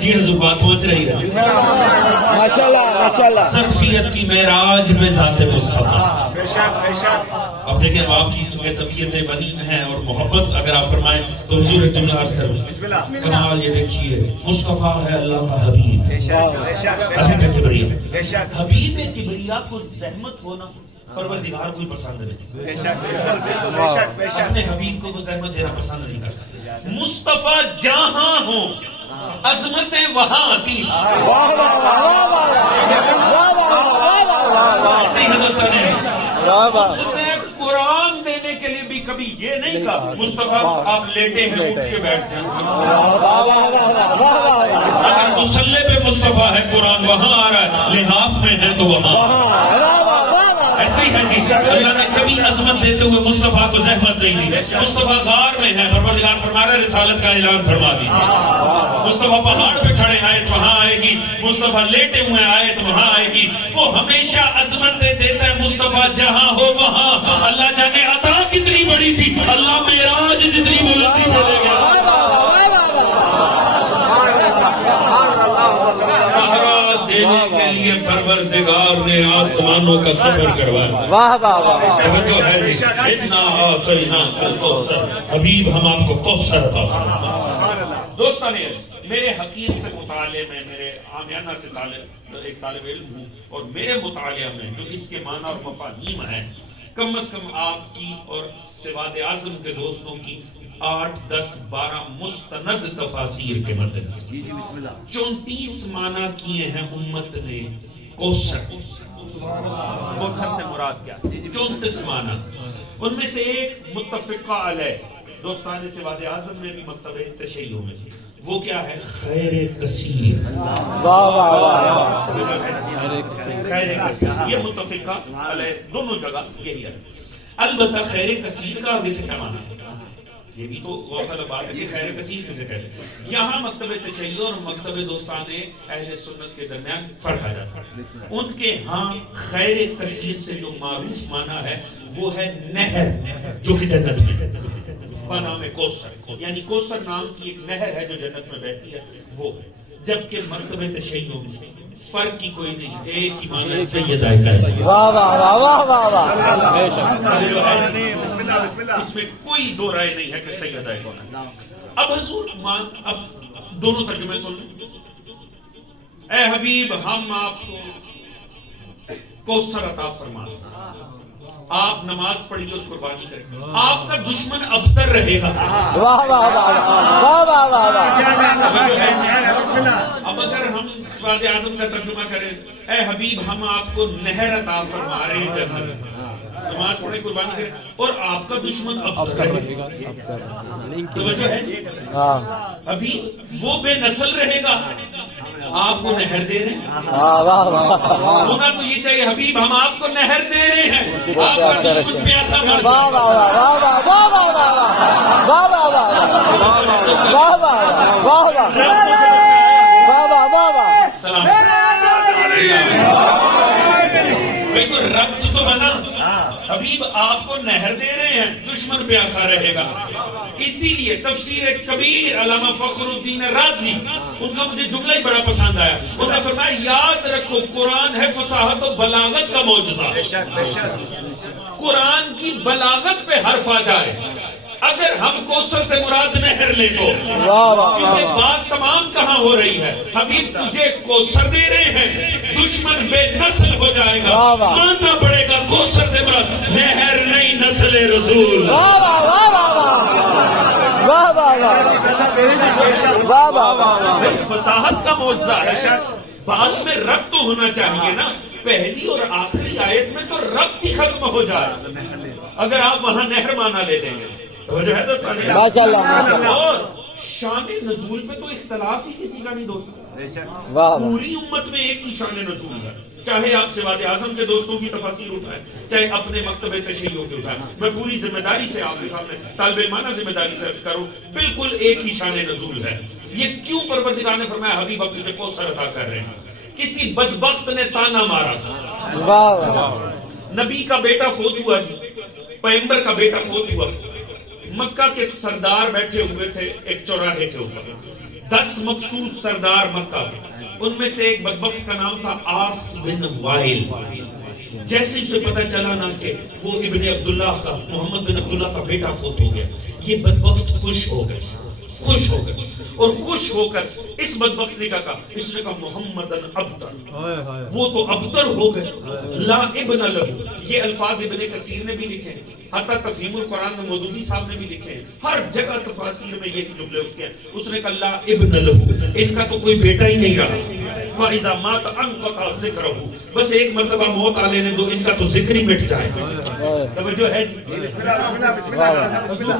جی حضور بات پہنچ رہی ہے ماشاءاللہ ماشاءاللہ. ظرفیت کی معراج میں ذات مصطفیٰ. بے شک بے شک. اب دیکھیں آپ کی چونکہ طبیعتیں بنی ہیں اور محبت اگر آپ فرمائیں تو حضور ایک جملہ عرض کروں. کمال یہ دیکھیے مصطفیٰ ہے اللہ کا حبیب. بے شک بے شک حبیب کبریا. بے شک. حبیب کبریا کو زحمت ہونا پروردگار کوئی پسند نہیں. بے شک بے شک بے شک. اپنے حبیب کو وہ زحمت دینا پسند نہیں کرتا. مصطفیٰ جہاں ہوں عظمتیں وہاں آتی. اس نے قرآن دینے کے لیے بھی کبھی یہ نہیں کہا مصطفیٰ آپ لیٹے ہیں اٹھ کے بیٹھ جائیں. اگر مصلی پہ مصطفیٰ ہے قرآن وہاں آ رہا ہے لحاف میں ہے تو وہاں. ایسے ہی ہے جی. اللہ نے کبھی عظمت دیتے ہوئے مصطفیٰ کو زحمت نہیں دی. مصطفیٰ غار میں ہے پروردگار فرما رہا ہے رسالت کا اعلان فرما دیجیے. مصطفیٰ پہاڑ پہ کھڑے آیت وہاں آئے گی. مصطفیٰ لیٹے ہوئے آیت وہاں آئے گی. وہ ہمیشہ عظمتیں دیتا ہے مصطفیٰ جہاں ہو وہاں. اللہ جانے عطا کتنی بڑی تھی اللہ معراج جتنی بلندی بولے گا. دینے کے لیے پروردگار نے آسمانوں کا سفر کروایا. واہ واہ واہ. توجہ ہے جی. اتنا اعطیناک الکوثر. حبیب ہم آپ کو کوثر عطا فرمائیں. دوستان میرے حقیق سے مطالعے میں میرے عامیانہ سے ایک طالب علم ہوں اور میرے مطالعہ میں جو اس کے معنی اور مفاہیم ہیں کم از کم آپ کی اور سواد اعظم کے دوستوں کی 8 10 12 مستند تفاسیر کے مد نظر 34 معنی کیے ہیں امت نے کوثر. کوثر سے مراد کیا؟ 34 معنی. ان میں سے ایک متفقہ علیہ دوستان سواد اعظم میں بھی مکتبہ تشیع میں وہ کیا ہے؟ خیر کثیر. واہ واہ واہ. خیر کثیر یہ متفقہ علیہ دونوں جگہ یہی ہے. البتہ خیر کثیر کا آگے سے کیا معنی ہے؟ یہ بھی تو واقعہ بات ہے کہ خیر کثیر کسے کہتے ہیں. یہاں مکتبہ تشیع اور مکتبہ دوستان اہل سنت کے درمیان فرق آ جاتا ہے. ان کے ہاں خیر کثیر سے جو معروف معنی ہے وہ ہے نہر جو کہ جنت میں نام ہے کوثر. یعنی کوثر نام کی ایک نہر ہے جو جنت میں بہتی ہے وہ. جبکہ مرتبہ تشیع میں فرق کی کوئی نہیں ایک ہی معنی ہے سیدہ کائنات. واہ واہ واہ واہ واہ. اس میں کوئی دو رائے نہیں ہے کہ سیدہ کائنات. اب حضور اب دونوں ترجمے سن لیں. اے حبیب ہم آپ کو کوثر عطا فرمائیں. آپ نماز پڑھیے اور قربانی کریں. آپ کا دشمن ابتر رہے گا. واہ واہ واہ واہ واہ واہ. اب اگر ہم سواد اعظم کا ترجمہ کریں اے حبیب ہم آپ کو نہر عطا فرما رہے ہیں جنت میں. نماز پڑھیں قربانی کریں اور آپ کا دشمن ابتر رہے گا. توجہ ہے جی. ابھی وہ بے نسل رہے گا آپ کو نہر دے رہے ہیں. ہونا تو یہ چاہیے حبیب ہم آپ کو نہر دے رہے ہیں آپ کا دشمن پیاسا مر تو ربط تو بنا. حبیب آپ کو نہر دے رہے ہیں دشمن پیاسا رہے گا. اسی لیے تفسیر کبیر علامہ فخر الدین رازی ان کا مجھے جملہ ہی بڑا پسند آیا. انہوں نے فرمایا یاد رکھو قرآن ہے فصاحت و بلاغت کا معجزہ. قرآن کی بلاغت پہ حرف آ جائے. اگر ہم کوثر سے مراد نہر لیں تو کیونکہ بات تمام کہاں ہو رہی ہے حبیب تجھے کوثر دے رہے ہیں دشمن بے نسل ہو جائے گا. ماننا پڑے گا کوثر سے مراد نہر نہیں نسل رسول. فصاحت کا معجزہ ہے. بعد میں ربط تو ہونا چاہیے نا. پہلی اور آخری آیت میں تو ربط ہی ختم ہو جائے اگر آپ وہاں نہر مانا لے لیں گے. اور شان نزول پہ تو اختلاف ہی کسی کا نہیں دوست. پوری امت میں ایک ہی شان نزول ہے. چاہے آپ سواد اعظم کے دوستوں کی تفاسیر اٹھائیں چاہے اپنے مکتبہ تشیع کے اٹھائیں. میں پوری ذمہ داری سے آپ کے سامنے طالب علمانہ ذمہ داری سے عرض کروں بالکل ایک ہی شان نزول ہے. یہ کیوں پروردگار نے فرمایا حبیب اب تجھے کوثر عطا کر رہے ہیں. کسی بدبخت نے تانا مارا تھا. نبی کا بیٹا فوت ہوا جی. پیغمبر کا بیٹا فوت ہوا. مکہ کے سردار بیٹھے ہوئے تھے ایک چوراہے کے اوپر. 10 مخصوص سردار مکہ، ان میں سے ایک بدبخت کا نام تھا عاص بن وائل. جیسے اسے پتہ چلا نا کہ وہ ابن عبداللہ کا، محمد بن عبداللہ کا بیٹا فوت ہو گیا، یہ بدبخت خوش ہو گئے اور خوش ہو کر اس بدبخت نے کہا، اس نے کہا محمدن ابتر، وہ تو ابتر ہو گئے، لا ابن لہو. یہ الفاظ ابن کثیر نے بھی لکھے ہیں، حتیٰ تفہیم القرآن میں مودودی صاحب نے بھی لکھے ہیں، ہر جگہ تفاسیر میں یہی جملے اس کے ہیں. اس نے کہا لا ابن لہو، ان کا تو کوئی بیٹا ہی نہیں رہا. فَإِذَا مَاتَ أَنْقَطَعَ ذِكْرَهُ، بس ایک مرتبہ موت آ لینے دو، ان کا تو ذکر ہی مٹ جائے. توجہ ہے جی.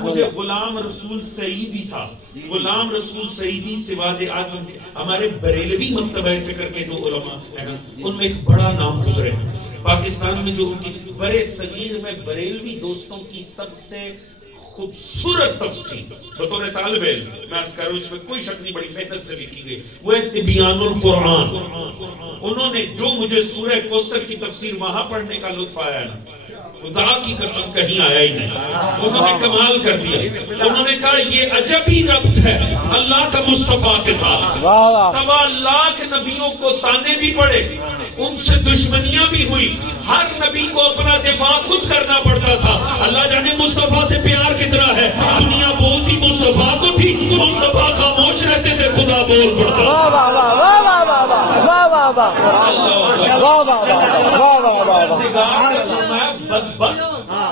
مجھے غلام رسول سعیدی صاحب، غلام رسول سعیدی سواد اعظم، ہمارے بریلوی مکتبہ فکر کے جو علماء ہیں نا، ان میں ایک بڑا نام گزرے ہیں پاکستان میں، جو ان کی برے صغیر میں بریلوی دوستوں کی سب سے خوبصورت تفسیر بطور طالب علم میں عرض کر رہا ہوں، اس میں کوئی شک نہیں، بڑی محنت سے لکھی گئی، وہ ہے تبیان القرآن. انہوں نے جو مجھے سورہ کوثر کی تفسیر وہاں پڑھنے کا لطف آیا نا، خدا کی قسم کہیں آیا ہی نہیں. انہوں نے کمال کر دیا. انہوں نے کہا یہ عجب ہی ربط ہے اللہ کا مصطفیٰ کے ساتھ. 1.25 لاکھ نبیوں کو تانے بھی پڑے، ان سے دشمنیاں بھی ہوئی، ہر نبی کو اپنا دفاع خود کرنا پڑتا تھا. اللہ جانے مصطفیٰ سے پیار کتنا ہے. دنیا بولتی مصطفیٰ کو تھی، مصطفیٰ خاموش رہتے تھے، خدا بول پڑتا.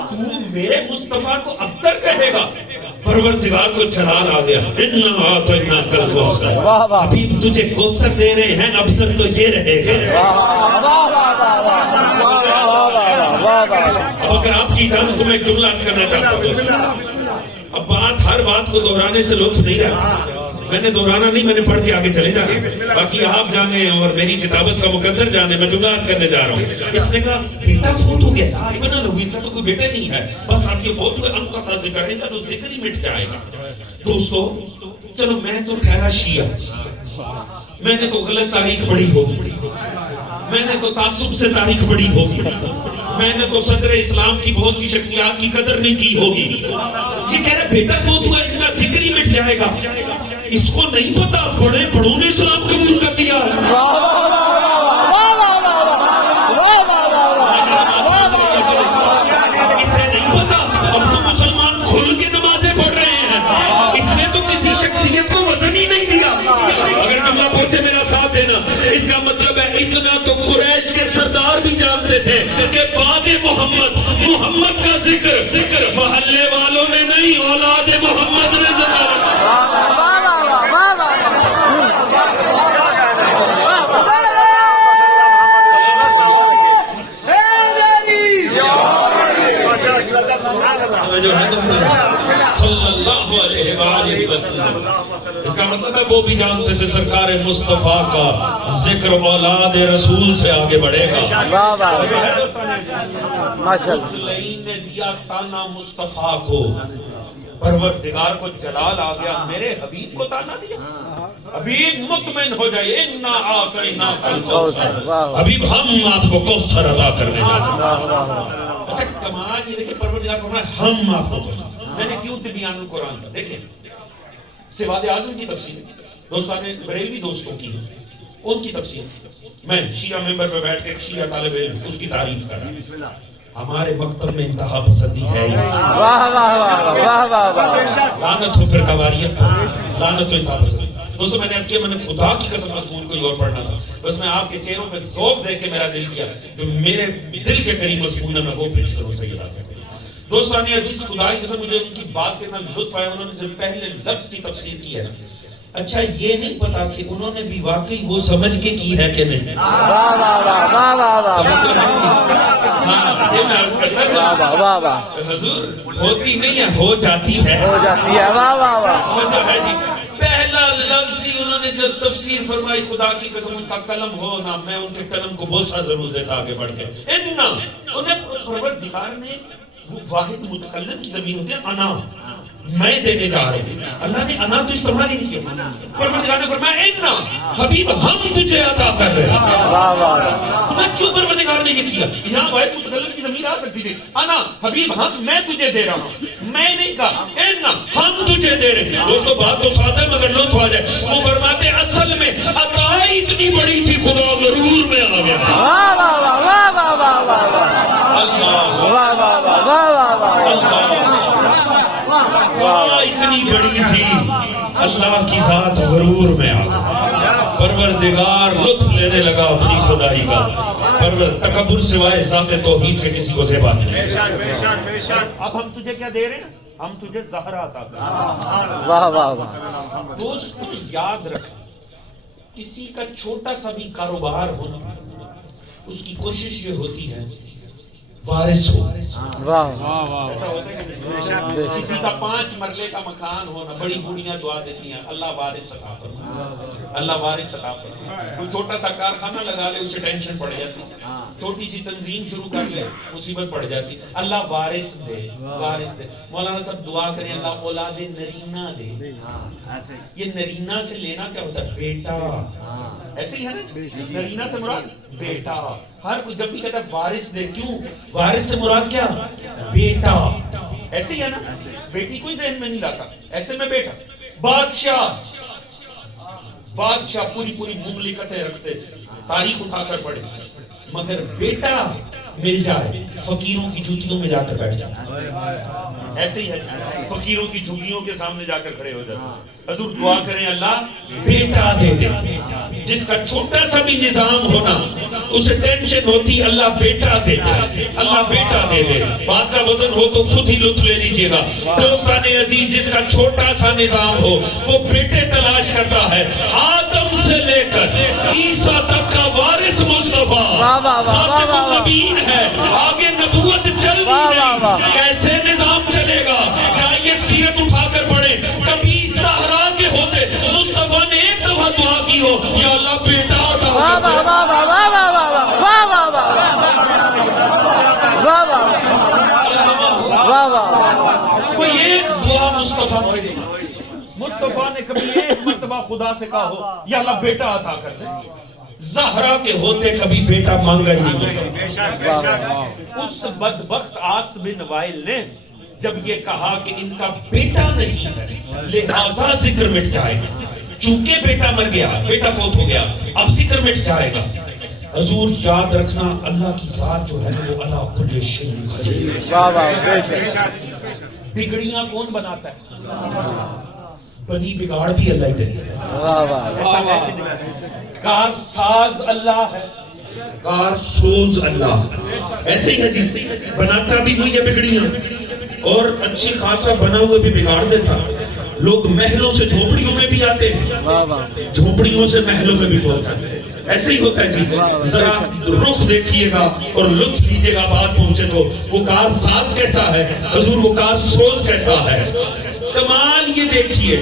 تو میرے مصطفیٰ کو ابتر کہے گا، پروردگار کو جلال آ گیا. اِنَّا أَعْطَيْنَاكَ الْكَوْثَرَ، ابھی تجھے کوثر دے رہے ہیں، ابتر تو یہ رہے گا. اگر آپ کی اجازت تو میں ایک جملہ عرض کرنا چاہتا ہوں. اب بات ہر بات کو دہرانے سے لطف نہیں رہا، میں نے دہرانا نہیں، میں نے پڑھ کے آگے چلے جانا، باقی آپ جانے اور میری کتابت کا مقدر جانے. میں جملہ عرض کرنے جا رہا ہوں. اس نے کہا بیٹا فوت ہو گیا، ابن لہو، ان کا تو کوئی بیٹا نہیں ہے، بس آپ یہ فوت ہوئے، انقطع ذکر ہے، ان کا تو ذکر ہی مٹ جائے گا. دوستو چلو میں تو ٹھہرا شیعہ، میں نے تو غلط تاریخ پڑھی ہوگی، میں نے تو تعصب سے تاریخ پڑھی ہوگی، میں نے تو صدر اسلام کی بہت سی شخصیات کی قدر نہیں کی ہوگی. یہ کہہ رہے بیٹا فوت ہوا، ان کا ذکر ہی مٹ جائے گا. اس کو نہیں پتا پڑھوں نے اسلام قبول کر لیا. اسے نہیں پتا اب تو مسلمان کھل کے نمازیں پڑھ رہے ہیں. اس نے تو کسی شخصیت کو وزن ہی نہیں دیا. اگر جملہ پہنچے میرا ساتھ دینا. اس کا مطلب ہے اتنا تو قریش کے سردار بھی جانتے تھے کہ بعد محمد کا ذکر محلے والوں نے نہیں، اولاد محمد نے ذکر. صلی اللہ علیہ وآلہ وسلم. اس کا مطلب ہے وہ بھی جانتے تھے سرکار مصطفیٰ کا ذکر اولاد رسول سے آگے بڑھے گا. حسین نے دیا تانا مصطفیٰ کو، پروردگار کو جلال آ گیا، میرے حبیب کو تانا دیا. حبیب مطمئن ہو جائے، اِنَّا أَعْطَيْنَاكَ الْكَوْثَرَ، حبیب ہم آپ کو کوثر عطا کرنے جا رہے ہیں. اچھا کمال یہ دیکھیں، پروردگار فرمایا ہم آپ کو کوثر. میں نے کیوں تبیان القرآن کا دیکھیں، سواد اعظم کی تفسیر دوستان بریلوی دوستوں کی، ان کی تفسیر میں شیعہ ممبر پہ بیٹھ کے شیعہ طالب علم اس کی تعریف کر رہا ہوں. ہمارے مکتب میں انتہا پسندی ہے. لعنت ہو پھر قواریت پر، لعنت ہو انتہا پسندی. دوستو میں نے عرض کیا، میں نے خدا کی قسم مضمون کوئی اور پڑھنا تھا، بس میں آپ کے چہروں پہ ذوق دیکھ کے میرا دل کیا جو میرے دل کے قریب مضمون ہے، میں وہ پیش کروں. سیدہ دوستان عزیز، خدا کی قسم مجھے ان کی بات کے اتنا لطف آیا. انہوں نے جب پہلے لفظ کی تفسیر کی ہے، اچھا یہ نہیں پتا کہ انہوں نے بھی واقعی وہ سمجھ کے کی ہے کہ نہیں. حضور ہوتی نہیں ہے، ہو جاتی ہے. جی پہلا لفظ ہی انہوں نے جب تفسیر فرمائی، خدا کی قسم ان کا قلم ہو نا، میں ان کے قلم کو بوسہ ضرور دیتا آگے بڑھ کے. انہیں پروردگار نے وہ واحد متکلم کی زمین ہوتی ہے، انا میں دینے جا رہے ہیں. اللہ نے انا تو استعمال ہی نہیں کیا. پروردگار نے فرمایا انا حبیب ہم تجھے عطا کر رہے ہیں. میں کیوں پروردگار نے یہ کیا؟ یہاں واحد متکلم کی زمین آ سکتی تھی. انا حبیب ہم، میں تجھے دے رہا ہوں، میں نہیں کہا اِنَّا ہم تجھے دے رہے ہیں. دوستو بات تو سادہ ہے مگر لطف آ جائے. وہ فرماتے ہیں اصل میں عطا اتنی بڑی تھی خدا غرور میں آ گیا. واہ واہ واہ واہ واہ واہ واہ اللہ واہ واہ واہ واہ اللہ اتنی بڑی تھی اللہ کی ذات غرور میں آ گئی. پروردگار لطف لینے لگا اپنی خدائی کا. تکبر سوائے ذات توحید کے کسی کو زیبا نہیں. اب ہم تجھے کیا دے رہے ہیں؟ ہم تجھے زہرا عطا کر رہے ہیں. واہ واہ واہ. دوست یاد رکھ کسی کا چھوٹا سا بھی کاروبار ہونا اس کی کوشش یہ ہوتی ہے وارث ہو. واہ ایسا ہوتا ہے کہ کسی کا 5 مرلے کا مکان ہونا بڑی بڑیاں دعا دیتی ہیں اللہ وارث عطا فرمائے اللہ وارث عطا فرمائے. کوئی چھوٹا سا کارخانہ لگا لے اسے ٹینشن پڑ جاتی ہے. چھوٹی سی تنظیم شروع کر لے مصیبت پڑ جاتی. اللہ وارث دے وارث دے. مولانا صاحب دعا کریں اللہ اولاد نرینہ دے. یہ نرینہ سے لینا کیا ہوتا ہے؟ بیٹا. ایسے ہی ہے نا نرینہ سے مراد بیٹا. ہر کوئی جب بھی کہتا ہے وارث دے کیوں؟ وارث سے مراد کیا؟ بیٹا. ایسے ہی ہے نا بیٹی کوئی ذہن میں نہیں لاتا ایسے میں بیٹا. بادشاہ پوری مملکتیں رکھتے تھے تاریخ اٹھا کر پڑھے مگر بیٹا مل جائے فقیروں کی جوتیوں میں جا کر بیٹھ جاتا. ایسے ہی ہے فقیروں کی جھولیوں کے سامنے جا کر کھڑے ہو جاتے. حضور دعا کریں اللہ بیٹا دے دے. جس کا چھوٹا سا بھی نظام ہونا اسے ٹینشن ہوتی اللہ بیٹا دے دے اللہ بیٹا دے دے. بات کا وزن ہو تو خود ہی لطف لے لیجئے گا. دوستان عزیز جس کا چھوٹا سا نظام ہو وہ بیٹے تلاش کرتا ہے. آدم سے لے کر عیسیٰ تک کا وارث مصطفیٰ خاتم النبیین ہے. آگے نبوت چل نہیں. کیسے نظام چلے گا؟ چاہیے سیرت اٹھا کر پڑھیں. کبھی زہرا کے ہوتے مصطفیٰ نے ایک دفعہ دعا کی ہو یا اللہ بیٹا عطا کر. کوئی ایک دعا مصطفیٰ نے کبھی ایک مرتبہ خدا سے کہا ہو یا اللہ بیٹا عطا کر دے. زہرا کے ہوتے کبھی بیٹا مانگا ہی نہیں. اس بدبخت آس بن وائل نے جب یہ کہا کہ ان کا بیٹا نہیں ہے لہذا ذکر مٹ جائے گا. چونکہ بیٹا مر گیا بیٹا فوت ہو گیا اب ذکر مٹ جائے گا. حضور یاد رکھنا اللہ کی ذات جو ہے وہ علی کل شیء قدیر. بگڑیاں کون بناتا ہے؟ بنی بگاڑ بھی اللہ ہی دیتے ہیں. کار ساز اللہ ہے کار سوز اللہ. ایسے ہی ہے جی بناتا بھی ہوئی ہے بگڑیاں اور اچھی خاصا بنا ہوئے بھی بگاڑ دیتا. لوگ محلوں سے جھوپڑیوں میں بھی آتے ہیں جھوپڑیوں سے محلوں میں بھی پہنچ جاتے ہیں. ایسے ہی ہوتا ہے جی. ذرا رخ دیکھیے گا اور لطف لیجیے گا بات پہنچے تو وہ کار ساز کیسا ہے حضور وہ کار سوز کیسا ہے. کمال یہ دیکھیے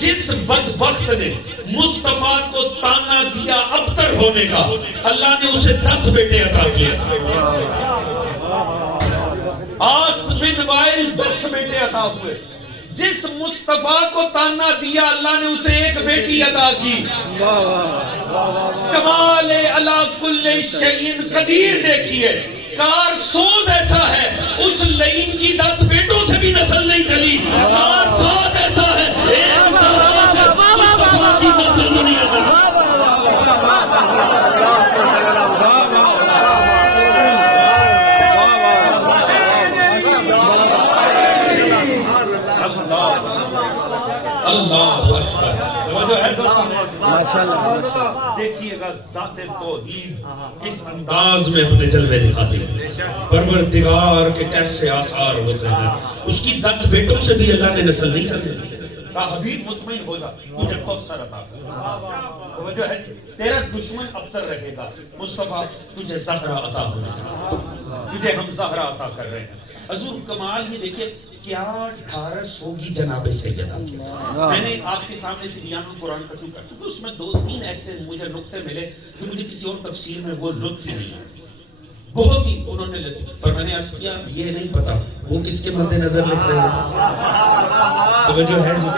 جس بدبخت نے مصطفیٰ کو تانا دیا ابتر ہونے کا اللہ نے اسے 10 بیٹے عطا کیے. آس بن وائل 10 بیٹے عطا ہوئے. جس مصطفیٰ کو تانا دیا اللہ نے اسے ایک بیٹی عطا کی. کمال علی کل شیء قدیر دیکھیے. کار سوز ایسا ہے اس لئین کی 10 بیٹوں سے بھی نسل نہیں چلی. کار سوز ایسا ہے ایک زہرا سے مصطفیٰ کی نسل نہیں چلی. اللہ دیکھیے گا ذات توحید کس انداز میں اپنے جلوے دکھاتی ہے. پروردگار کے کیسے آثار ہوتے ہیں. اس کی 10 بیٹوں سے بھی اللہ نے نسل نہیں چلتی. حبیب مطمئن ہوگا مجھے کوثر عطا کر. جو ہے تیرا دشمن ابتر رہے گا مصطفیٰ تجھے زہرا عطا ہوگا تجھے ہم زہرا عطا کر رہے ہیں. حضور کمال ہی دیکھیے کیا ٹھارس ہوگی جناب سیدہ کی. میں نے آپ کے سامنے تبیان القرآن کا کیوں کرتا ہوں اس میں 2-3 ایسے مجھے نقطے ملے جو مجھے کسی اور تفسیر میں وہ لطف نہیں ہے. بہت ہی انہوں نے لطیف، پر میں نے عرض کیا یہ نہیں پتا وہ کس کے مد نظر لکھ رہے ہیں. توجہ ہے جی؟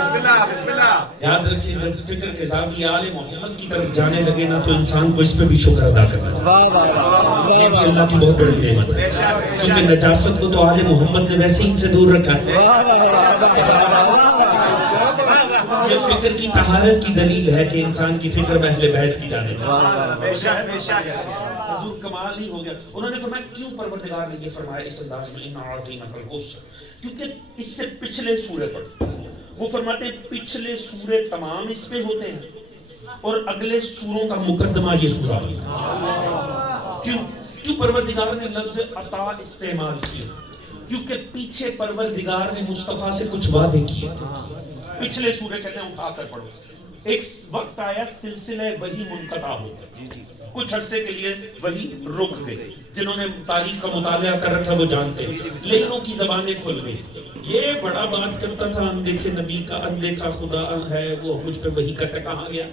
یاد رکھیں جب فکر کے زاویہ آل محمد کی طرف جانے لگے نا تو انسان کو اس پہ بھی شکر ادا کرنا چاہیے. یہ بھی اللہ کی بہت بڑی نعمت ہے، کیونکہ نجاست کو تو آل محمد نے ویسے ہی ان سے دور رکھا ہے. یہ فکر کی طہارت کی دلیل ہے کہ انسان کی فکر اہل بیت کی جانب حضور کمال ہی ہو گیا. انہوں نے فرمایا کیوں پروردگار نے یہ فرمایا اس انداز میں اِنَّا أَعْطَيْنَاكَ الْكَوْثَرَ، کیونکہ اس سے پچھلے سورے پر وہ فرماتے ہیں پچھلے سورے تمام اس پہ ہوتے ہیں اور اگلے سوروں کا مقدمہ یہ سورہ ہے. کیوں پروردگار نے لفظ عطا استعمال کیا؟ کیونکہ پیچھے پروردگار نے مصطفیٰ سے کچھ وعدے کیے تھے. پچھلے سورے کہتے ہیں اٹھا کر پڑھو. ایک وقت آیا سلسلہ وحی منقطع ہو گیا، کچھ عرصے کے لیے وحی رک گئی. جنہوں نے تاریخ کا مطالعہ کر رکھا وہ جانتے ہیں، لیکن ان کی زبانیں کھل گئی. یہ بڑا بات کرتا تھا اندیکھے نبی کا اندیکھا خدا ہے، وہ مجھ پہ وحی کرتا کہاں گیا؟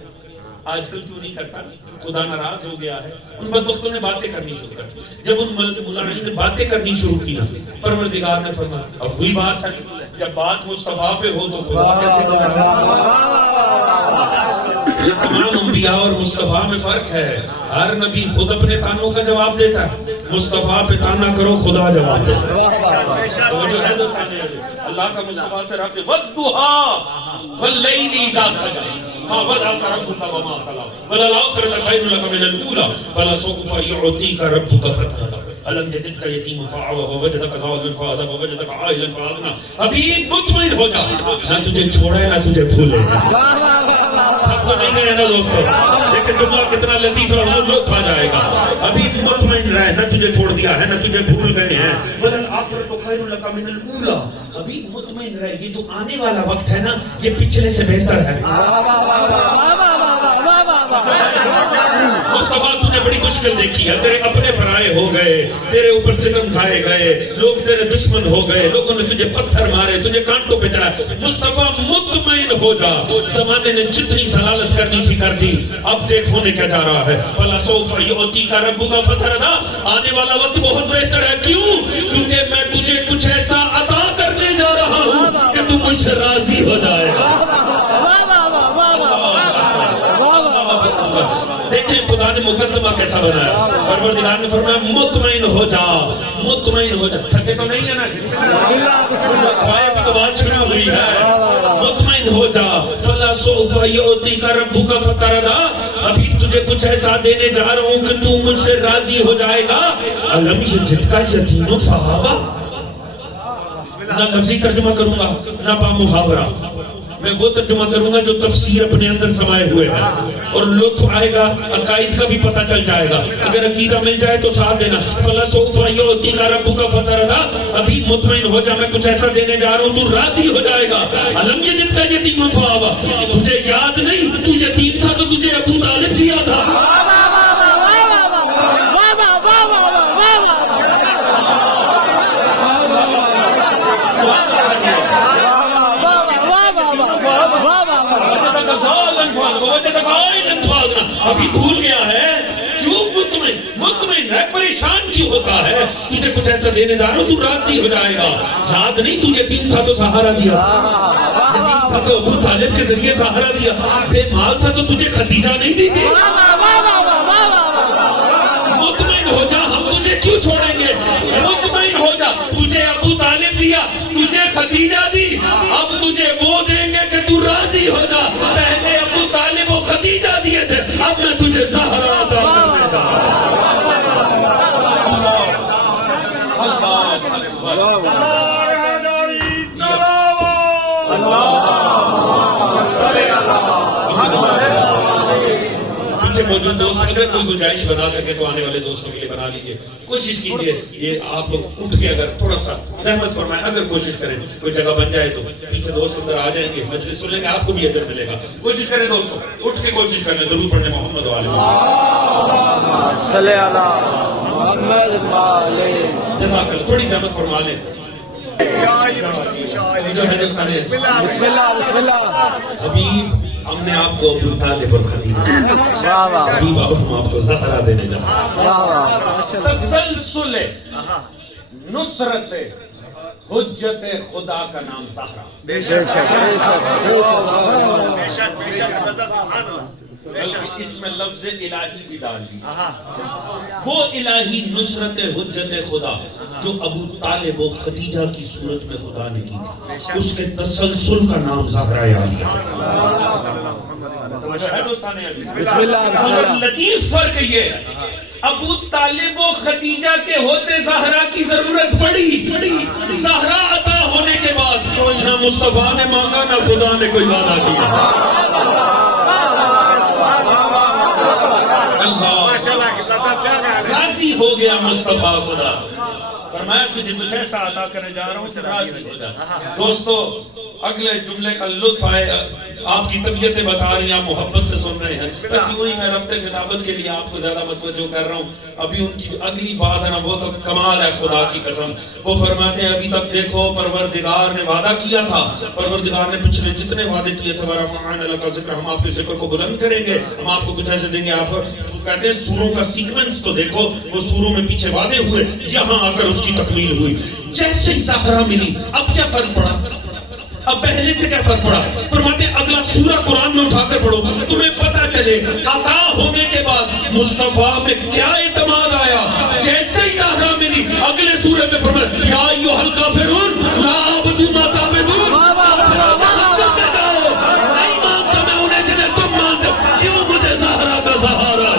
آج کل کیوں نہیں کرتا؟ خدا ناراض ہو گیا ہے. ان بدبختوں نے باتیں کرنی شروع کر دی. جب ان ملاحین نے باتیں کرنی شروع کی نا، پروردگار نے فرمایا اب وہی بات ہے، جب بات مصطفیٰ پہ ہو تو خدا کیسے کرے؟ یہ تمام انبیاء اور مصطفیٰ میں فرق ہے. ہر نبی خود اپنے تانوں کا جواب دیتا ہے، مصطفیٰ پہ تانا کرو خدا جواب دیتا ہے. اللہ کا مصطفیٰ سے رب وَالضُّحَىٰ وَاللَّيْلِ إِذَا سَجَىٰ مَا وَدَّعَكَ رَبُّكَ وَمَا قَلَىٰ وَلَلْآخِرَةُ خَيْرٌ لَكَ مِنَ الْأُولَىٰ وَلَسَوْفَ يُعْطِيكَ رَبُّكَ فَتَرْضَىٰ أَلَمْ يَجِدْكَ يَتِيمًا فَآوَىٰ وَوَجَدَكَ ضَالًّا فَهَدَىٰ وَوَجَدَكَ عَائِلًا فَأَغْنَىٰ. حبیب مطمئن ہو جا، نہ تجھے چھوڑے نہ تجھے بھولے. حق تو نہیں گئے نا دوستو؟ دیکھیں جملہ کتنا لطیف ہے، حضور لطف آ جائے گا. حبیب مطمئن رہے، نہ تجھے چھوڑ دیا ہے نہ تجھے بھول گئے ہیں. وَلَلْآخِرَةُ خَيْرٌ لَكَ مِنَ الْأُولَىٰ. حبیب مطمئن رہے، یہ جو آنے والا وقت ہے نا یہ پچھلے سے بہتر ہے. مصطفیٰ تو نے بڑی مشکل دیکھی ہے، تیرے اپنے پرائے ہو گئے، تیرے اوپر ستم کھائے گئے، لوگ تیرے دشمن ہو گئے، لوگوں نے تجھے پتھر مارے، تجھے کانٹوں پہ چڑھایا. مصطفیٰ مطمئن ہو جا، زمانے نے جتنی ضلالت کرنی تھی کر دی، اب دیکھ ہونے کیا جا رہا ہے. فَلَسَوْفَ يُعْطِيكَ رَبُّكَ فَتَرْضَىٰ. آنے والا وقت بہت بہتر ہے. کیوں؟ کیونکہ میں تجھے کچھ ایسا عطا کرنے جا رہا ہوں کہ تم مجھ سے راضی ہو جائے گا. دیکھیں خدا نے مقدمہ کیسا بنایا. پروردگار نے فرمایا مطمئن ہو جا، مطمئن ہو جا. تھکے تو نہیں ہے نا؟ کھائے بھی تو بات شروع ہوئی ہے. مطمئن ہو جا. فَلَسَوْفَ يُعْطِيكَ رَبُّكَ فَتَرْضَىٰ. ابھی تجھے کچھ ایسا دینے جا رہا ہوں کہ تو مجھ سے راضی ہو جائے گا. أَلَمْ يَجِدْكَ يَتِيمًا فَآوَىٰ. نہ لفظی ترجمہ کروں گا نہ با محاورہ، میں وہ ترجمہ کروں گا جو تفسیر اپنے اندر سمائے ہوئے ہیں، اور لطف آئے گا، عقائد کا بھی پتہ چل جائے گا. اگر عقیدہ مل جائے تو ساتھ دینا. فَلَسَوْفَ يُعْطِيكَ رَبُّكَ فَتَرْضَىٰ. ابھی مطمئن ہو جا، میں کچھ ایسا دینے جا رہا ہوں تو راضی ہو جائے گا. أَلَمْ يَجِدْكَ يَتِيمًا فَآوَىٰ. تجھے یاد نہیں تو یتیم تھا تو تجھے ابو طالب دیا تھا. ابھی بھول گیا ہے. کیوں مطمئن ہے؟ پریشان کیوں ہوتا ہے؟ تجھے کچھ ایسا دینے دار ہو تو راضی ہو جائے گا. یاد نہیں تو یتیم تھا تو سہارا دیا، یتیم تھا تو ابو طالب کے ذریعے سہارا دیا، بے مال تھا تو تجھے خدیجہ نہیں دی تھی. مطمئن ہو جا، ہم تجھے کیوں چھوڑیں گے؟ مطمئن ہو جا، تجھے ابو طالب دیا، تجھے خدیجہ دی، اب تجھے وہ دیں گے کہ تو راضی ہو جا. پہلے ابو طالب و خدیجہ دیے تھے، اب میں تجھے زہرا عطا کرنے جا رہا ہوں. پیچھے موجود دوست اگر کوئی گنجائش بنا سکے تو آنے والے دوستوں کے لیے بنا لیجئے. کوشش کیجئے یہ آپ لوگ اٹھ کے اگر تھوڑا سا زحمت فرمائیں، اگر کوشش کریں کوئی جگہ بن جائے تو پیچھے دوست اندر آ جائیں گے، مجلس سن لیں گے، آپ کو بھی اجر ملے گا. کوشش کریں دوستوں، اٹھ کے کوشش کریں. درود پڑھنے محمد والے صلی اللہ محمد. جزاک اللہ. تھوڑی زحمت فرما لیں. بسم اللہ بسم اللہ. حبیب ہم نے آپ کو ابو طالب اور خدیجہ حبیب اب ہم آپ کو زہرا دینے جا رہے ہیں. تسلسل نصرت حجت خدا کا نام زہرا. اس میں لفظ الہی بھی ڈال دی. وہ الہی نصرت حجت خدا جو ابو طالب و خدیجہ کی صورت میں خدا نے کی تھی، اس کے تسلسل کا نام زہرا عالیہ. بسم اللہ. لطیف فرق یہ ہے، ابو طالب و خدیجہ کے ہوتے زہرا کی ضرورت پڑی. زہرا عطا ہونے کے بعد نہ مصطفیٰ نے مانگا نہ خدا نے کوئی وعدہ کیا. راضی ہو گیا مصطفیٰ خدا. فرمایا تجھے کچھ ایسا عطا کرنے جا رہا ہوں کہ راضی ہو جا. دوستو اگلے جملے کا لطف آئے. آپ کی طبیعتیں بتا رہی ہیں، آپ محبت سے سن رہے ہیں، بس یوں ہی میں ربط خطابت کے لیے آپ کو زیادہ متوجہ کر رہا ہوں. ابھی ان کی جو اگلی بات ہے نا، وہ تو کمال ہے خدا کی قسم. وہ فرماتے ہیں ابھی تک دیکھو پروردگار نے وعدہ کیا تھا، پروردگار نے پچھلے جتنے وعدے کیے تھے ورفعنا لک ذکر، ہم آپ کے ذکر کو بلند کریں گے، ہم آپ کو کچھ ایسے دیں گے. آپ کہتے ہیں سوروں کا سیکوینس تو دیکھو، وہ سوروں میں پیچھے وعدے ہوئے، یہاں آ کر اس کی تکمیل ہوئی. جیسے ہی زہرا ملی اب کیا فرق پڑا؟ اب پہلے سے کیا فرق پڑا؟ فرماتے ہیں اگلا سورہ قرآن میں اٹھا کر پڑھو، تمہیں پتہ چلے عطا ہونے کے بعد مصطفیٰ میں کیا اعتماد آیا. جیسے ہی زہرا ملی اگلے سورہ میں فرمایا یا ایھا الکافرون لا اعبد ما تعبدون. نہیں مانتا میں انہیں جنہیں تم مانتے، کیوں مجھے زہرا کا سہارا.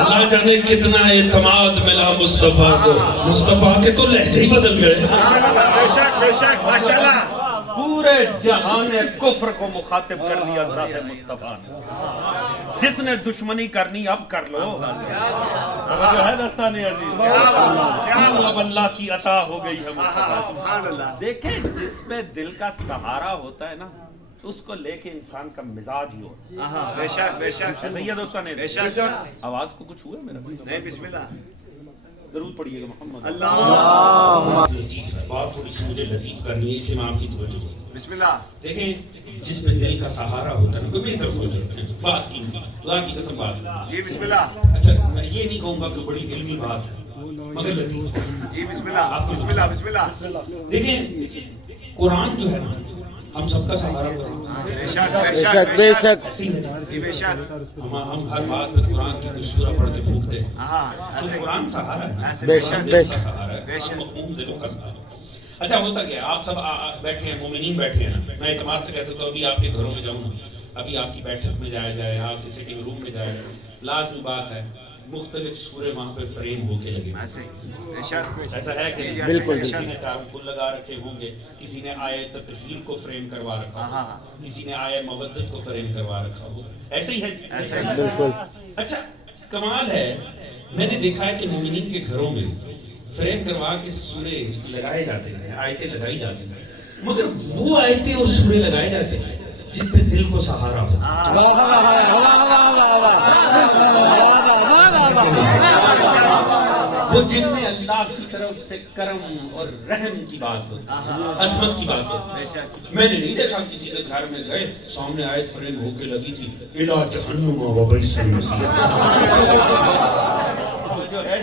اللہ جانے کتنا اعتماد ملا مصطفیٰ کو. مصطفیٰ کے تو لہجے ہی بدل گئے. پورے جہان کفر کو مخاطب کر لیا ذات مصطفیٰ نے. جس نے دشمنی کرنی اب کر لو. جو ہے دستان عزیز، اب اللہ کی عطا ہو گئی ہے مصطفیٰ. دیکھیں جس پہ دل کا سہارا ہوتا ہے نا، اس کو لے کے انسان کا مزاج ہی ہوتا ہے. صحیح ہے دوستان عزیز. آواز کو کچھ ہوا ہے میرا؟ بسم اللہ. درود پڑھیے گا محمد. بات تھوڑی سی مجھے لطیف کرنی ہے، اس لیے میں آپ کی توجہ دوں. بسم اللہ. دیکھیں جس پہ دل کا سہارا ہوتا ہے نا، کوئی میری طرف توجہ بات کی خدا کی قسم بات. جی بسم اللہ. اچھا میں یہ نہیں کہوں گا کہ بڑی علمی بات ہے مگر لطیف. جی بسم اللہ. آپ بسم اللہ. بسم اللہ. دیکھیں قرآن جو ہے نا، ہم سب کا سہارا قرآن. بے شک. ہم ہر بات پہ قرآن کی کچھ سورہ پڑھ کے پھونکتے ہیں، تو قرآن سہارا ہے. بے شک بے شک. سہارا ہے، مقوم دلوں کا سہارا. اچھا ہوتا کیا، آپ سب بیٹھے ہیں، مومنین بیٹھے ہیں نا. میں اعتماد سے کہہ سکتا ہوں ابھی آپ کے گھروں میں جاؤں گا، ابھی آپ کی بیٹھک میں جایا جائے، آپ کے سٹنگ روم میں جائے، لازمی بات ہے مختلف سورے وہاں پہ فریم ہو کے لگے. ایسا ہے کہ بالکل. کسی نے چاروں پھول لگا رکھے ہوں گے، کسی نے آئے تطہیر کو فریم کروا رکھا ہو، کسی نے آئے مودت کو فریم کروا رکھا ہو. ایسے ہی ہے بالکل. اچھا کمال ہے، میں نے دیکھا ہے کہ مومنین کے گھروں میں فریم کروا کے سورے لگائے جاتے ہیں، آیتیں لگائی جاتی ہیں، مگر وہ آیتیں اور سورے لگائے جاتے ہیں جن پہ دل کو سہارا ہو. وہ جن میں اللہ کی طرف سے کرم اور رحم کی بات ہوتی ہے، عظمت کی بات ہوتی ہے. میں نے نہیں دیکھا کسی کے گھر میں گئے سامنے آیت فریم ہو کے لگی تھی اِلَى جَهَنَّمَ وَبِئْسَ الْمَصِيرُ. جو ہے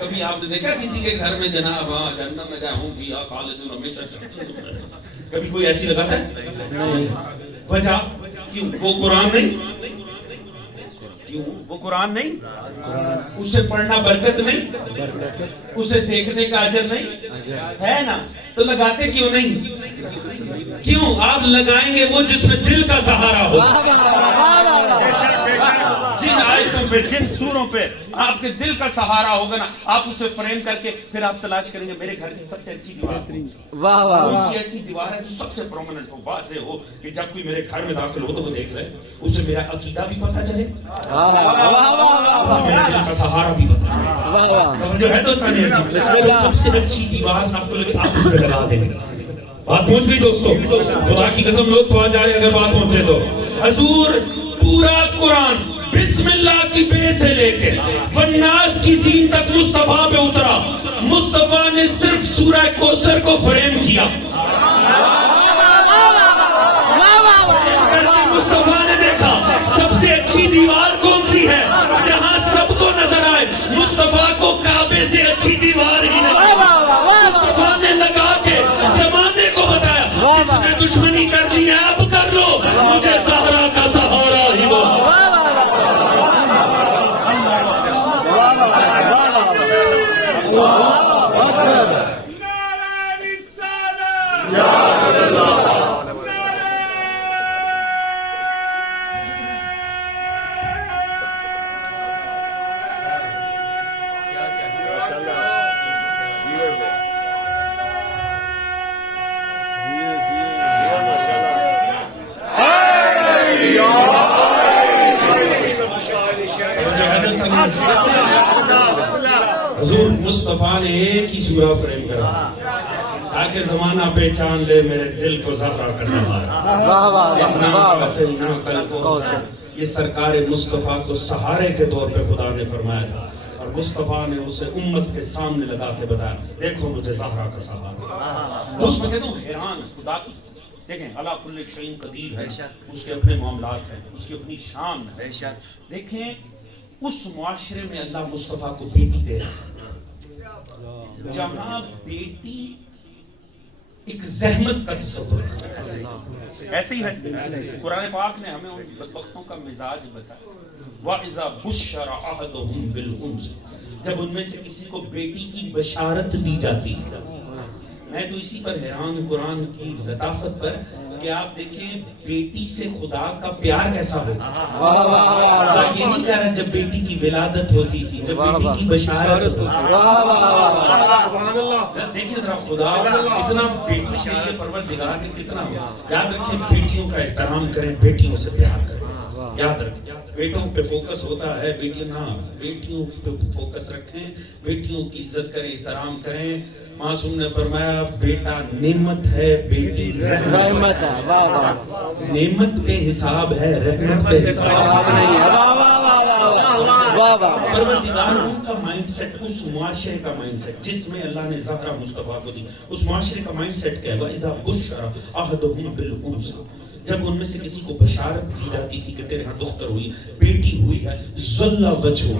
کبھی آپ نے دیکھا کسی کے گھر میں جناب ہاں جنت میں گئے ہوں فیہا خالدون ہمیشہ، کبھی کوئی ایسی لگاتا ہے؟ وجہ کیوں؟ وہ قرآن نہیں. کیوں وہ قرآن نہیں؟ اسے پڑھنا برکت نہیں؟ اسے دیکھنے کا اجر نہیں ہے نا؟ تو لگاتے کیوں نہیں؟ کیوں؟ آپ لگائیں گے وہ جس میں دل کا سہارا ہو. جن آیتوں پہ جن سوروں پہ آپ کے دل کا سہارا ہوگا نا، آپ اسے فریم کر کے پھر آپ تلاش کریں گے میرے گھر کی سب سے اچھی دیوار واہ واہ کون واہ سی ایسی دیوار ہے جو سب سے پرومیننٹ ہو، واضح ہو، کہ جب کوئی میرے گھر میں داخل ہو تو وہ دیکھ لے، اسے میرا عقیدہ بھی پتہ چلے، اسے میرے دل کا سہارا بھی پتہ چلے۔ جو ہے دوستان سب سے اچھی دیوار آپ کو لگے آپ اس پہ لگا دیں۔ بات پہنچ گئی دوستو، خدا کی قسم لطف آ جائے اگر بات پہنچے تو۔ حضور پورا قرآن بسم اللہ کی بے سے لے کے والناس کی سین تک مصطفیٰ پہ اترا، مصطفیٰ نے صرف سورہ کوثر کو فریم کیا۔ مصطفیٰ نے دیکھا سب سے اچھی دیوار کون سی ہے، جہاں سب کو نظر آئے مصطفیٰ کو کعبے سے اچھی دیوار ہی نہیں۔ مصطفیٰ نے لگا کے زمانے کو بتایا، جس نے دشمنی کر لی ہے اب کر لو، مجھے زہرا کا سہارا ہی دو۔ حضور مصطفیٰ نے ایک ہی سورہ فریم کرا تاکہ زمانہ پہچان لے میرے دل کو زہرا کا سہارا۔ یہ سرکار مصطفیٰ کو سہارے کے طور پہ خدا نے فرمایا تھا، اور مصطفیٰ نے اسے امت کے سامنے لگا کے بتایا دیکھو مجھے زہرا کا سہارا۔ اس میں کہتا ہوں حیران خدا کی، دیکھیں اللہ کل شیء قدیر ہے، اس کے اپنے معاملات ہیں، اس کی اپنی شان ہے۔ دیکھیں اس معاشرے میں اللہ مصطفیٰ کو بیٹی دے رہا ہے، جہاں بیٹی ایک زحمت کا تصور ہے۔ ایسے ہی ہے قرآن پاک نے ہمیں ان بدبختوں کا مزاج بتایا، وَإِذَا بُشِّرَ أَحَدُهُم بِالْأُنثىٰ، جب ان میں سے کسی کو بیٹی کی بشارت دی جاتی ہے۔ میں تو اسی پر حیران ہوں قرآن کی لطافت پر کہ آپ دیکھیں بیٹی سے خدا کا پیار کیسا ہوگا۔ خدا یہ نہیں کہہ رہا جب بیٹی کی ولادت ہوتی تھی، جب بیٹی کی بشارت ہوتی تھی۔ دیکھیں ذرا خدا کتنا بیٹی کے لیے پروردگار نے کتنا، یاد رکھیں بیٹیوں کا احترام کریں، بیٹیوں سے پیار کریں، یاد رکھیں بیٹوں پہ فوکس ہوتا ہے، بیٹیوں بیٹیوں پہ فوکس رکھیں، بیٹیوں کی عزت کریں، احترام کریں۔ معصوم نے فرمایا بیٹا نعمت ہے، بیٹی رحمت ہے۔ نعمت پہ حساب ہے، رحمت پہ حساب نہیں۔ پروردگار ان کا مائنڈ سیٹ، اس معاشرے کا مائنڈ سیٹ جس میں اللہ نے زہرا مصطفیٰ کو دی، اس معاشرے کا مائنڈ سیٹ کیا ہے، وَإِذَا بُشِّرَ أَحَدُهُم بِالْأُنثىٰ، جب ان میں سے کسی کو بشارت دی جاتی تھی کہ تیرے ہاں دختر ہوئی، بیٹی ہوئی ہے، ظل وجہہ،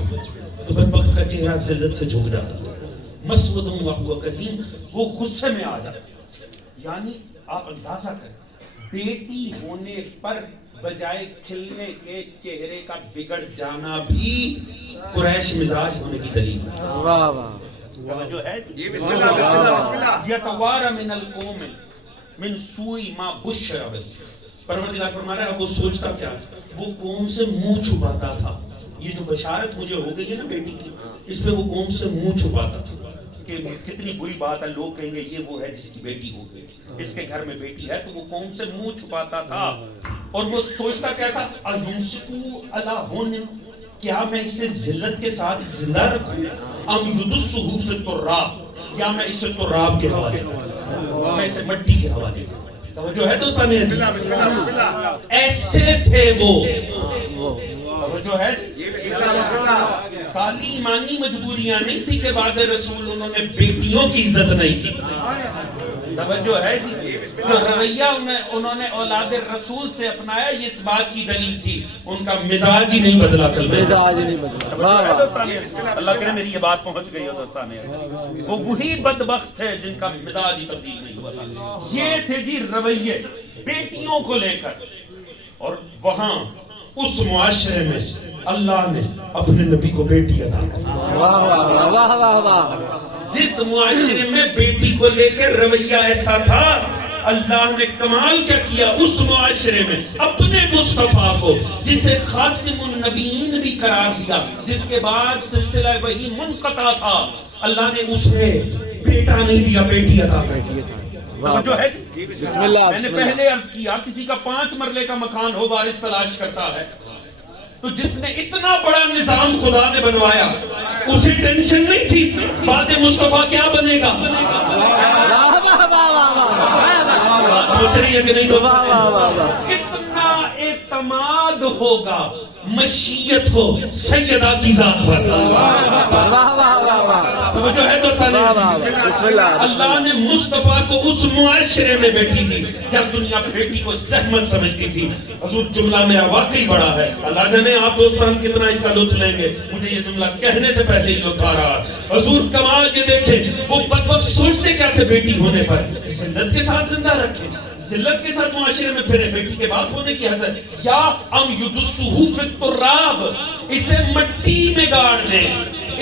تو بدبخت کا چہرہ ذلت سے جھک جاتا تھا، مسود وهو کظیم، وہ غصے میں آ جاتا۔ یعنی آپ اندازہ کریں بیٹی ہونے پر بجائے کھلنے کے چہرے کا بگڑ جانا بھی قریش مزاج ہونے کی دلیل ہے۔ واہ واہ، توجہ ہے جی؟ بسم اللہ بسم اللہ بسم اللہ۔ یتوارا من القوم من سوء ما بشر به، پروردگار فرما رہا ہے وہ سوچتا کیا، وہ قوم سے منہ چھپاتا تھا۔ یہ جو بشارت مجھے ہو گئی ہے نا بیٹی کی، اس پہ وہ قوم سے منہ چھپاتا تھا کہ کتنی بری بات ہے، لوگ کہیں گے یہ وہ ہے جس کی بیٹی ہو گئی، اس کے گھر میں بیٹی ہے، تو وہ قوم سے منہ چھپاتا تھا۔ اور وہ سوچتا کیا تھا، اَيُمْسِكُ عَلَىٰ هُنٍ، کیا میں اسے ذلت کے ساتھ زندہ رکھوں، ام يُدُسُّهُ فِي التُّرَابِ، یا میں اسے تراب کے حوالے کروں، میں اسے مٹی کے حوالے کروں۔ توجہ ہے دوستان عزیز، ایسے تھے وہ، توجہ ہے جی؟ خالی ایمانی مجبوریاں نہیں تھی کہ بعد رسول انہوں نے بیٹیوں کی عزت نہیں کی، توجہ ہے جی؟ جو رویہ انہوں نے اولاد رسول سے اپنایا یہ اس بات کی دلیل تھی، ان کا مزاج ہی نہیں بدلا، مزاج نہیں بدلا۔ اللہ کرے میری یہ بات پہنچ گئی ہو دوستان، وہ وہی بدبخت تھے جن کا مزاج ہی تبدیل نہیں ہوا تھا۔ یہ تھے جی رویے بیٹیوں کو لے کر، اور وہاں اس معاشرے میں اللہ نے اپنے نبی کو بیٹی عطا کر، جس معاشرے میں بیٹی کو لے کر رویہ ایسا تھا اللہ نے کمال کیا کیا اس معاشرے میں اپنے مصطفیٰ کو جسے خاتم النبیین بھی قرار دیا، جس کے بعد سلسلہ وحی منقطع تھا، اللہ نے اسے بیٹا نہیں دیا، بیٹی عطا کی۔ جو ہے بسم اللہ میں نے پہلے عرض کیا کسی کا 5 مرلے کا مکان ہو، وارث تلاش کرتا ہے، تو جس نے اتنا بڑا نظام خدا نے بنوایا اسے ٹینشن نہیں تھی بعد مصطفیٰ کیا بنے گا۔ بات پوچھ رہی ہے کہ نہیں دوستو؟ کتنا اعتماد ہوگا مشیت ہو سیدہ کی ذات پر۔ توجہ ہے دوستان؟ اللہ نے مصطفیٰ کو اس معاشرے میں بیٹی دی جب دنیا بیٹی کو زحمت سمجھتی تھی۔ حضور جملہ میرا واقعی بڑا ہے، اللہ جانے آپ دوستان کتنا اس کا لطف لیں گے، مجھے یہ جملہ کہنے سے پہلے ہی لطف آ رہا۔ حضور کمال کے دیکھیں، وہ بدبخت سوچتے کیا تھے بیٹی ہونے پر؟ ذلت کے ساتھ زندہ رکھیں، ذلت کے ساتھ معاشرے میں پھرے، بیٹی کے باپ ہونے کی حسرت، یا ام یدسہو فی التراب، اسے مٹی میں گاڑ دیں،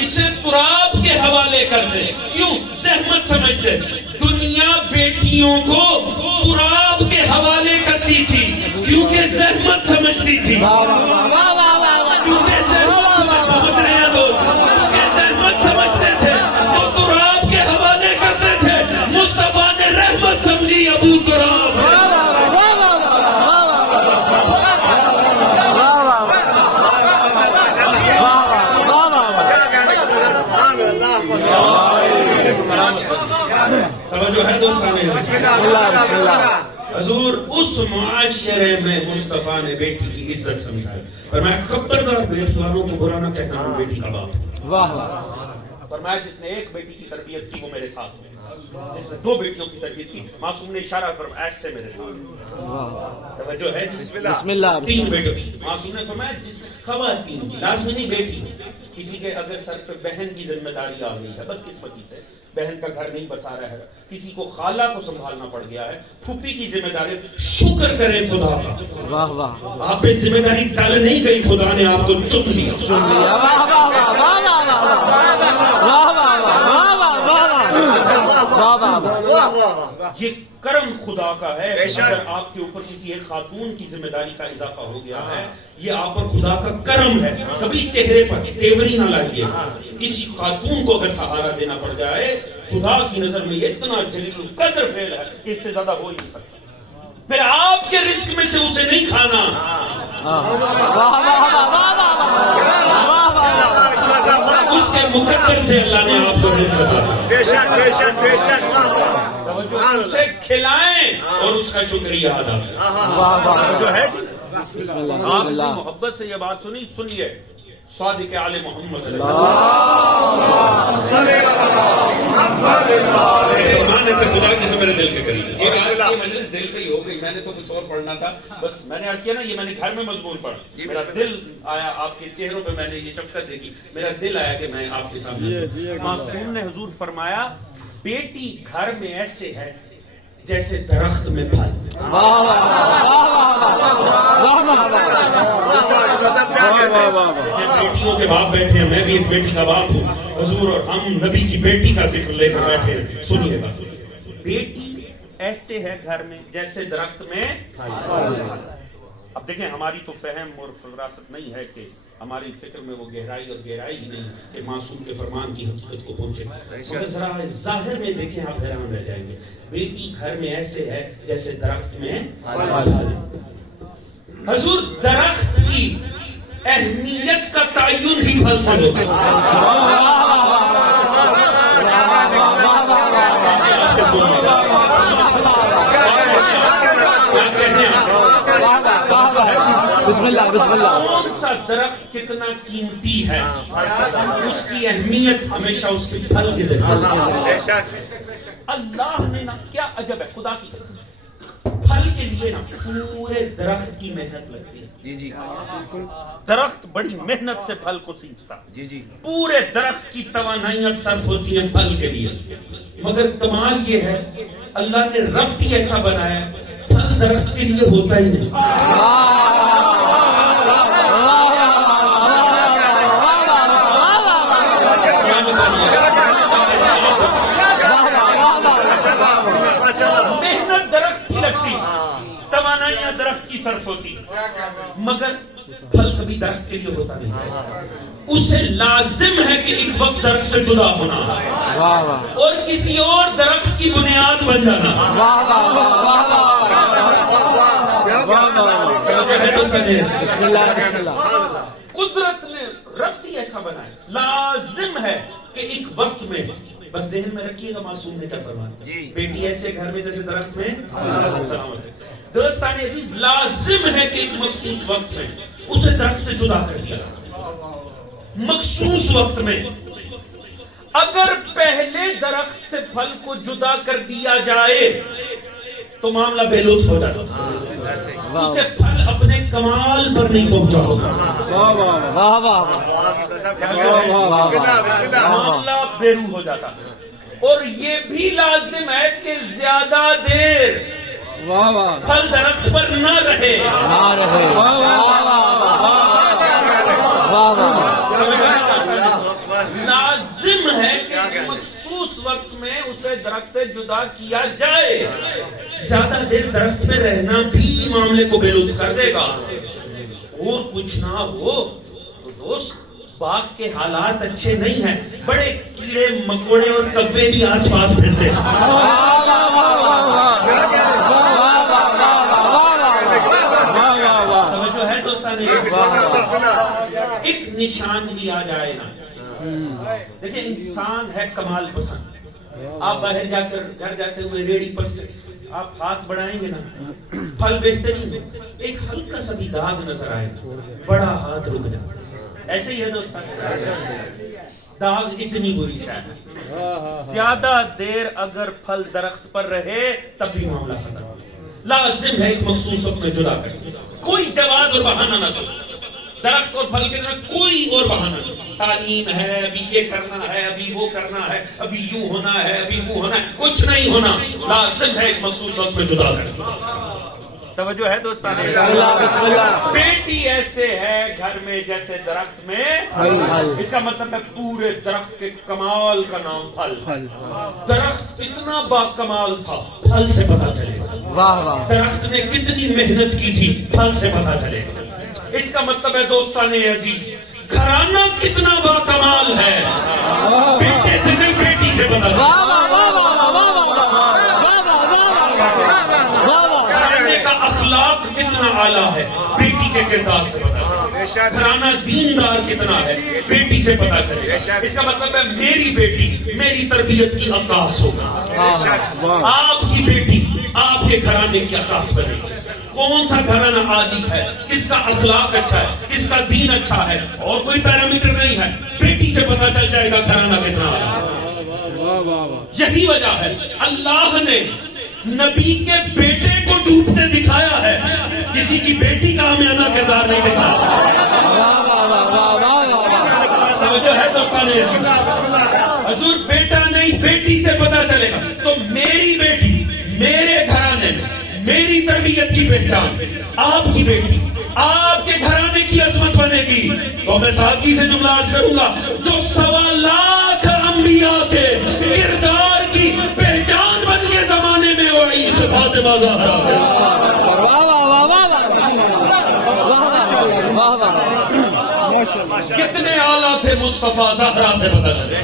اسے تراب کے حوالے کر دیں۔ کیوں؟ زحمت سمجھتے، دنیا بیٹیوں کو تراب کے حوالے کرتی تھی کیونکہ زحمت سمجھتی تھی، کیونکہ زحمت پہنچ رہے ہیں دوست، کیونکہ زحمت سمجھتے تھے تو تراب کے حوالے کرتے تھے۔ مصطفیٰ نے رحمت سمجھی ابو تراب۔ توجہ ہے دوستان؟ حضور اس معاشرے میں مصطفیٰ نے بیٹی کی عزت سمجھائی، فرمایا خبردار بیٹی والوں کو برا نہ کہنا، میں بیٹی کا باپ۔ فرمایا جس نے ایک بیٹی کی تربیت کی وہ میرے ساتھ ہو، جس نے 2 بیٹیوں کی تربیت کی معصوم نے اشارہ فرمایا ایسے میرے ساتھ۔ توجہ ہے؟ بسم اللہ۔ 3 بیٹے، معصوم نے فرمایا جس خواتین کی، لازمی نہیں بیٹی، کسی کے اگر سر پہ بہن کی ذمہ داری آ گئی ہے بدقسمتی سے، بہن کا گھر نہیں بسا رہا ہے، کسی کو خالہ کو سنبھالنا پڑ گیا ہے، پھوپھی کی ذمہ داری، شکر کرے خدا کا، واہ واہ، آپ پہ ذمہ داری ٹل نہیں گئی، خدا نے آپ کو چن لیا۔ یہ کرم خدا کا ہے۔ اگر آپ کے اوپر کسی ایک خاتون کی ذمہ داری کا اضافہ ہو گیا ہے، یہ آپ پر خدا کا کرم ہے۔ کبھی چہرے پر تیوری نہ لائیے، کسی خاتون کو اگر سہارا دینا پڑ جائے، خدا کی نظر میں یہ اتنا جلیل القدر فعل ہے، اس سے زیادہ ہو ہی نہیں سکتا۔ پھر آپ کے رزق میں سے اسے نہیں کھانا، اس کے مقدر سے اللہ نے آپ کو رزق دیا، اسے کھلائیں اور اس کا شکریہ ادا کریں۔ جو ہے آپ نے محبت سے یہ بات سنی، سنیے صادق آل محمد فرمانے سے خدا کی سے میرے دل کے قریب ہے۔ اور آج کی مجلس دل پہ ہی ہو گئی، میں نے تو کچھ اور پڑھنا تھا، بس میں نے عرض کیا نا، یہ میں نے گھر میں مضمون پڑھا، میرا دل آیا، آپ کے چہروں پہ میں نے یہ شفقت دیکھی، میرا دل آیا کہ میں آپ کے سامنے۔ معصوم نے حضور فرمایا بیٹی گھر میں ایسے ہے جیسے درخت میں پھل۔ بیٹیوں کے باپ بیٹھے ہیں، میں بھی ایک بیٹی کا باپ ہوں حضور، اور ہم نبی کی بیٹی کا ذکر لے کر بیٹھے ہیں۔ سنیے گا، بیٹی ایسے ہے گھر میں جیسے درخت میں پھل۔ اب دیکھیں ہماری تو فہم اور فراست نہیں ہے کہ ہماری فکر میں وہ گہرائی اور گہرائی ہی نہیں کہ معصوم کے فرمان کی حقیقت کو پہنچے، مگر ذرا ظاہر میں دیکھیں آپ حیران رہ جائیں گے۔ بیٹی گھر میں ایسے ہے جیسے درخت میں پھل۔ حضور درخت کی اہمیت کا تعین ہی پھل سے ہوتا ہے۔ بسم اللہ بسم اللہ۔ کون سا درخت کتنا قیمتی ہے، اس کی اہمیت ہمیشہ اس کے پھل کے ذریعے۔ اللہ نے نا کیا عجب ہے، خدا کی قسم، پھل کے لیے نا پورے درخت کی محنت لگتی ہے۔ جی جی، درخت بڑی محنت سے پھل کو سینچتا، جی جی، پورے درخت کی توانائیاں صرف ہوتی ہیں پھل کے لیے، مگر کمال یہ ہے اللہ نے ربط ہی ایسا بنایا پھل درخت کے لیے ہوتا ہی نہیں۔ محنت درخت توانائیاں درخت کی صرف ہوتی مگر پھل کبھی درخت کے لیے ہوتا نہیں. اسے لازم ہے کہ ایک وقت درخت سے جدا ہونا اور کسی اور درخت کی بنیاد بن جانا. قدرت نے ربط ہی ایسا بنایا. لازم ہے کہ ایک وقت میں، بس ذہن میں رکھیے گا معصوم نے کیا فرمایا، بیٹی ایسے گھر میں جیسے درخت میں سلامت ہے. دوستان عزیز، لازم ہے کہ ایک مخصوص وقت میں اسے درخت سے جدا کر دیا. مخصوص وقت میں اگر پہلے درخت سے پھل کو جدا کر دیا جائے تو معاملہ بے لطف ہو جاتا، کیونکہ پھل اپنے کمال پر نہیں پہنچا ہوگا. معاملہ بے روح ہو جاتا. اور یہ بھی لازم ہے کہ زیادہ دیر پھل درخت پر نہ رہے. لازم ہے کہ مخصوص وقت میں اسے درخت سے جدا کیا جائے. زیادہ دیر درخت میں رہنا بھی معاملے کو بے لطف کر دے گا. اور کچھ نہ ہو تو دوست، باغ کے حالات اچھے نہیں ہیں، بڑے کیڑے مکوڑے اور کوے بھی آس پاس پھرتے ہیں. توجہ ہے دوستان؟ ایک نشاندہی آ جائے نا. دیکھیں، انسان ہے کمال پسند. آپ باہر جا کر گھر جاتے ہوئے ریڑھی پر سے آپ ہاتھ بڑھائیں گے نا، پھل بہترین ہو، ایک ہلکا سا بھی داغ نظر آئے بڑا ہاتھ رک جائے. ایسے ہی ہے دوستان، داغ اتنی بری شے ہے. زیادہ دیر اگر پھل درخت پر رہے تب بھی معاملہ ختم. لازم ہے ایک مخصوص وقت میں جدا کر، کوئی جواز اور بہانہ نہ کرو. درخت اور پھل کے طرح کوئی اور بہانہ نہیں. تعلیم ہے، ابھی یہ کرنا ہے، ابھی وہ کرنا ہے، ابھی یوں ہونا ہے، ابھی وہ ہونا ہے، کچھ نہیں ہونا. لازم ہے ایک مخصوص وقت میں جدا کر. توجہ ہے دوستان؟ بیٹی ایسے ہے گھر میں جیسے درخت میں. اس کا مطلب ہے پورے درخت کے کمال کا نام پھل. درخت کتنا با کمال تھا پھل سے پتا چلے گا. درخت نے کتنی محنت کی تھی پھل سے پتا چلے گا. اس کا مطلب ہے دوستان عزیز، گھرانہ کتنا با کمال ہے بیٹے سے نہیں بیٹی سے پتا چلے گا. گھرانے کا اخلاق کتنا اعلیٰ ہے بیٹی کے کردار سے پتا چلے گا. گھرانہ دیندار کتنا ہے بیٹی سے پتا چلے گا. اس کا مطلب ہے میری بیٹی میری تربیت کی عکاس ہوگا. آپ کی بیٹی آپ کے گھرانے کی عکاس بنے گی. کون سا گھرانہ عادی ہے، کس کا اخلاق اچھا ہے، کس کا دین اچھا ہے، اور کوئی پیرامیٹر نہیں ہے. بیٹی سے پتا چل جائے گا گھرانہ کتنا ہے. یہی وجہ ہے اللہ نے نبی کے بیٹے کو ڈوبتے دکھایا ہے، کسی کی بیٹی کا ہمیانہ کردار نہیں دکھایا. توجہ ہے دوستان؟ حضور بیٹا نہیں بیٹی سے پتا چلے گا. تو میری بیٹی میرے گھرانے میں میری تربیت کی پہچان، آپ کی بیٹی آپ کے گھرانے کی عظمت بنے گی. تو میں سادگی سے جملہ عرض کروں گا، جو 1.25 لاکھ انبیاء کے کردار کی پہچان بن کے زمانے میں وہی فاطمہ زہرا کتنے اعلیٰ تھے مصطفیٰ زہرا سے پتہ چلے.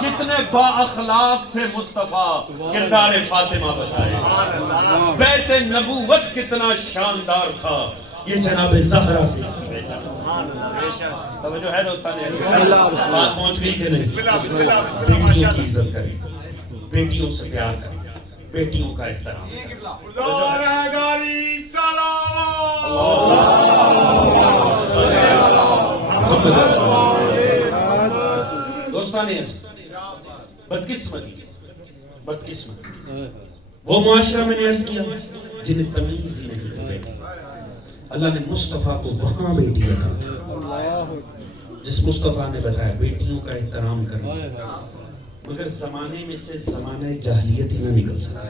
کتنے با اخلاق تھے مصطفیٰ، کردار فاطمہ بتائے. بیت نبوت کتنا شاندار تھا، یہ جناب زہرا سے. توجہ ہے دوستان؟ بات پہنچ گئی کہ نہیں؟ بیٹیوں کی عزت کریں، بیٹیوں سے پیار کریں، بیٹیوں کا احترام. دوستان بدقسمتی وہ معاشرہ میں نے عرض کیا جنہیں تمیز ہی نہیں تھی بیٹی. اللہ نے مصطفیٰ کو وہاں بیٹی بتایا جس مصطفیٰ نے بتایا بیٹیوں کا احترام کرنا. مگر زمانے میں سے زمانہ جاہلیت ہی نہ نکل سکا.